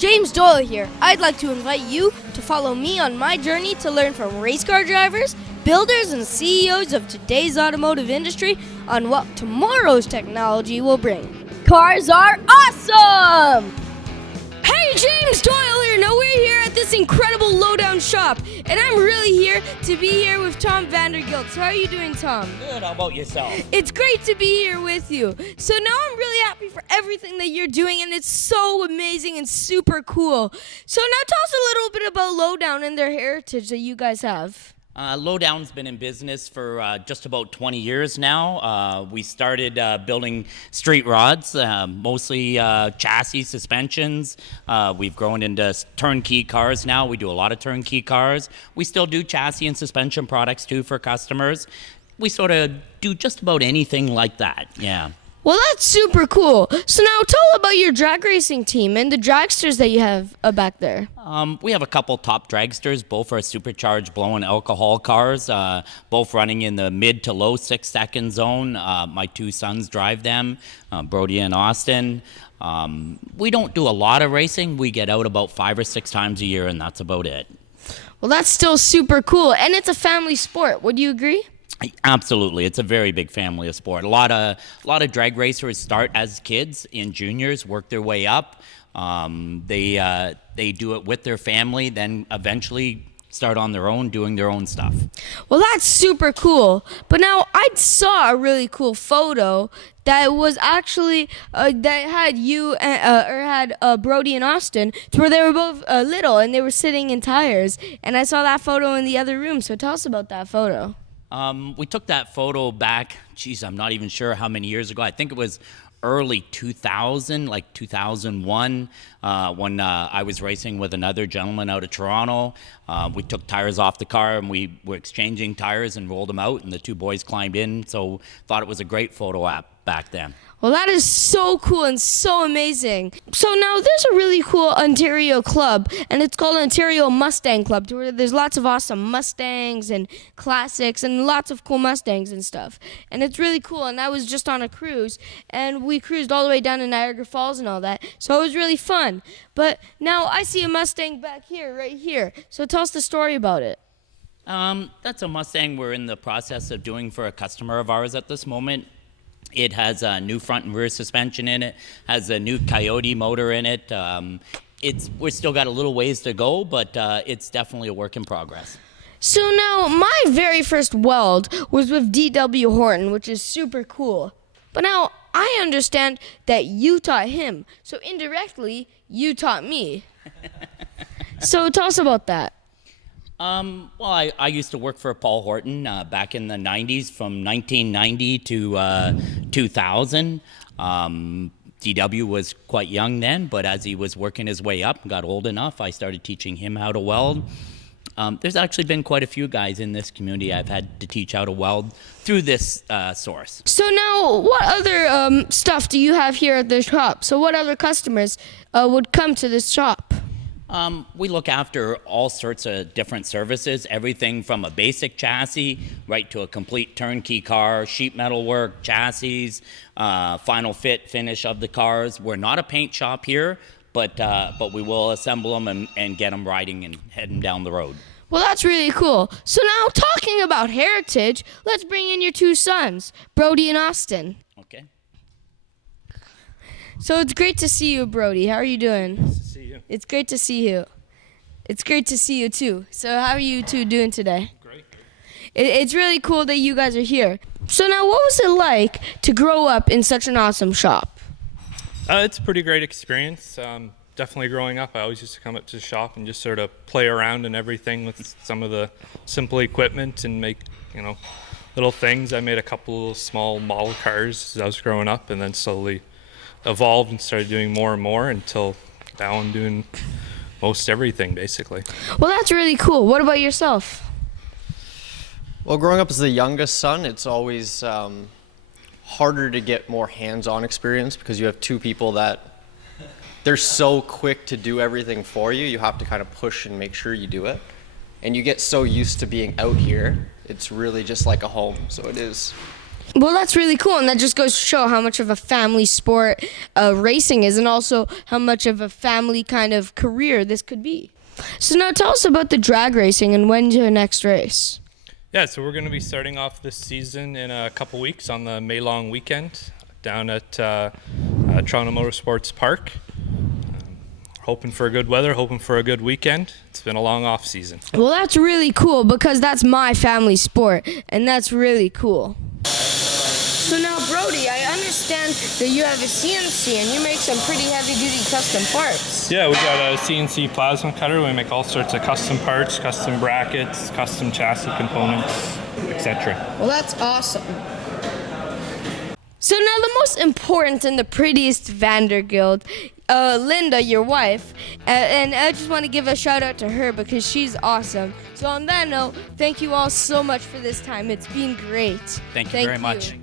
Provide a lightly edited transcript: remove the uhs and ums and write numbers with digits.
James Doyle here. I'd like to invite you to follow me on my journey to learn from race car drivers, builders, and CEOs of today's automotive industry on what tomorrow's technology will bring. Cars are awesome! Hey, James Doyle here. Now we're here at this incredible Lowdown shop, and I'm really here to be here with Tom VanDergeld. So how are you doing, Tom? Good. How about yourself? It's great to be here with you. So now I'm really happy for everything that you're doing, and it's so amazing and super cool. So now tell us a little bit about Lowdown and their heritage that you guys have. Lowdown's been in business for just about 20 years now. We started building street rods, mostly chassis, suspensions. We've grown into turnkey cars now. We do a lot of turnkey cars. We still do chassis and suspension products too for customers. We sort of do just about anything like that, yeah. Well, that's super cool. So now tell about your drag racing team and the dragsters that you have back there. We have a couple top dragsters. Both are supercharged blowing alcohol cars, both running in the mid to low 6-second zone. My two sons drive them, Brody and Austin. We don't do a lot of racing. We get out about 5 or 6 times a year, and that's about it. Well, that's still super cool, and it's a family sport. Would you agree? Absolutely, it's a very big family of sport. A lot of drag racers start as kids in juniors, work their way up. They do it with their family, then eventually start on their own, doing their own stuff. Well, that's super cool. But now I saw a really cool photo that was actually that had you had Brody and Austin, to where they were both little and they were sitting in tires. And I saw that photo in the other room. So tell us about that photo. We took that photo back, I'm not even sure how many years ago. I think it was early 2000, like 2001, when I was racing with another gentleman out of Toronto. We took tires off the car and we were exchanging tires and rolled them out, and the two boys climbed in, so thought it was a great photo back then. Well, that is so cool and so amazing. So now there's a really cool Ontario club, and it's called Ontario Mustang Club, where there's lots of awesome Mustangs and classics and lots of cool Mustangs and stuff. And it's really cool, and I was just on a cruise, and we cruised all the way down to Niagara Falls and all that, so it was really fun. But now I see a Mustang back here, right here. So tell us the story about it. That's a Mustang we're in the process of doing for a customer of ours at this moment. It has a new front and rear suspension in it, has a new Coyote motor in it. We're still got a little ways to go, but it's definitely a work in progress. So now my very first weld was with D.W. Horton, which is super cool. But now I understand that you taught him, so indirectly you taught me. So tell us about that. Well, I used to work for Paul Horton back in the 90s, from 1990 to 2000. DW was quite young then, but as he was working his way up and got old enough, I started teaching him how to weld. There's actually been quite a few guys in this community I've had to teach how to weld through this source. So now, what other stuff do you have here at the shop? So what other customers would come to this shop? We look after all sorts of different services, everything from a basic chassis right to a complete turnkey car, sheet metal work, chassis, final fit, finish of the cars. We're not a paint shop here, but we will assemble them and get them riding and head them down the road. Well, that's really cool. So now, talking about heritage, let's bring in your two sons, Brody and Austin. Okay. So it's great to see you, Brody. How are you doing? Nice to see you. It's great to see you. It's great to see you, too. So how are you two doing today? Great. It's really cool that you guys are here. So now, what was it like to grow up in such an awesome shop? It's a pretty great experience. Definitely growing up, I always used to come up to the shop and just sort of play around and everything with some of the simple equipment and make, little things. I made a couple small model cars as I was growing up, and then slowly evolved and started doing more and more until now I'm doing most everything, basically. Well, that's really cool. What about yourself? Well, growing up as the youngest son, it's always harder to get more hands-on experience because you have two people that they're so quick to do everything for you. You have to kind of push and make sure you do it. And you get so used to being out here, it's really just like a home. So it is Well, that's really cool, and that just goes to show how much of a family sport racing is, and also how much of a family kind of career this could be. So now tell us about the drag racing and when's your next race? Yeah, so we're going to be starting off this season in a couple weeks on the May long weekend down at Toronto Motorsports Park. Hoping for good weather, hoping for a good weekend. It's been a long off season. Well, that's really cool because that's my family sport, and that's really cool. So now, Brody, I understand that you have a CNC and you make some pretty heavy-duty custom parts. Yeah, we got a CNC plasma cutter. We make all sorts of custom parts, custom brackets, custom chassis components, etc. Well, that's awesome. So now the most important and the prettiest VanDergeld, Linda, your wife, and I just want to give a shout out to her because she's awesome. So on that note, thank you all so much for this time. It's been great. Thank you very much.